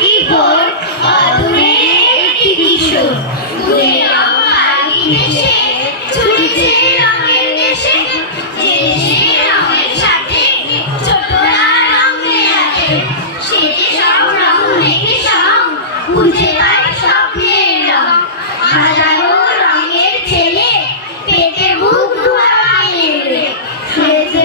মাঘী ভোর অদূরে একটি কিশোর দূরে রং মাঘী দেশে ছুটেছে রঙের দেশে যে দেশে রঙের সাথে ছোটরা রং মেলাতে সে যে সব রং মেখে সব খুঁজে পায় স্বপ্নের রং হাজারো রঙের ছেলে পেটে বুক ধোয়া মেলে খেলতে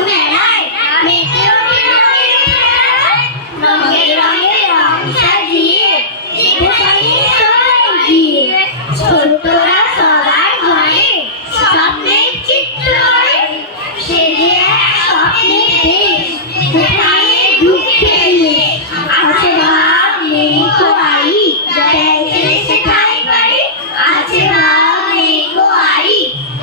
মেলায় মেতে ওঠে রঙের খেলায় রঙে রঙে রং সাজিয়ে যেখানে সবাই গিয়ে ছোটরা সবার ঘরে স্বপ্নের চিত্র করে সে যে এক স্বপ্নের দেশ যেখানে ঢুকতে গেলে আছে ভাব নেই তো আই দেখে শেখাই পারে আছে ভাব নেই তো আই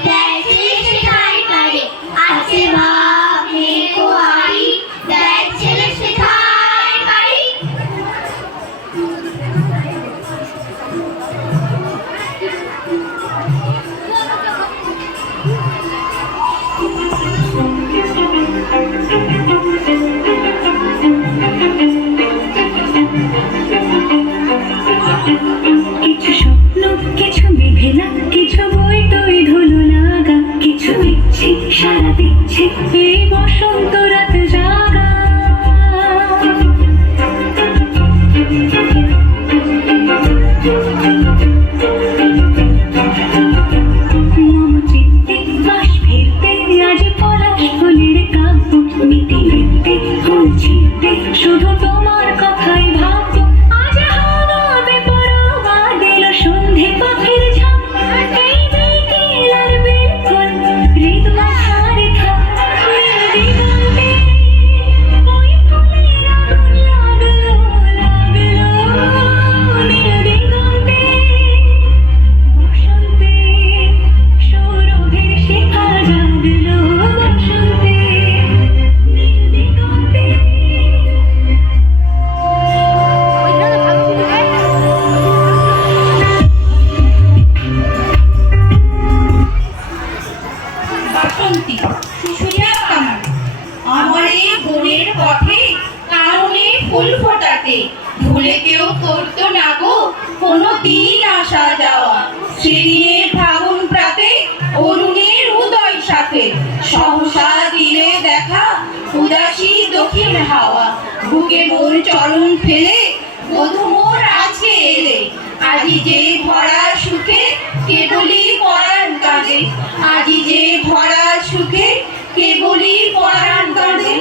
দেখে শেখাই পারে আছে ভাব নেই তো আই দেখে শেখাই পারে কিছু স্বপ্ন কিছু মেঘেলা কিছু বই টই ধুলো লাগা কিছু ইচ্ছে সারা দিচ্ছে এই বসন্ত রাত জাগা মম চিত্তে বাস ফিরতে আজ পলাশ ফুলের কাব্য মিটি মিটতে ফুল ছিটতে শুধু তোমার কথাই ভাববো আজ হাওয়া বেপরোয়া দিল সন্ধে পাখির ঝাঁক এই বিকেল আর বিলকুল হৃদয় থাক দিগন্তে ওই ফুলের আগুন লাগলো নীল দিগন্তে বসন্তে সৌরভের শিখা জাগলো বসন্তে নীল দিগন্তে বাসন্তী শুশুরিয়া কামার আমারে বনের পথে কারণে ফুল ফোটাতে ভুলে কেউ করতো না গো কোনো দিন আসা যাওয়া সেদিনের ফাগুন প্রাতে অরুণের উদয় সাথে সহসা দিলে দেখা উদাসী দক্ষিণ হাওয়া বুকে মোর চরণ ফেলে বধূ মোর আজকে এলে আজি যে ভরা সুখে কেবলই পরাণ কাঁদে আজি যে ভরা সুখে কেবলই পরাণ কাঁদে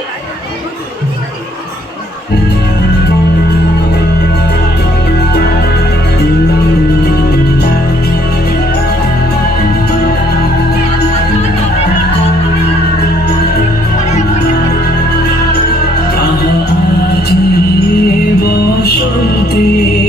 বসন্তে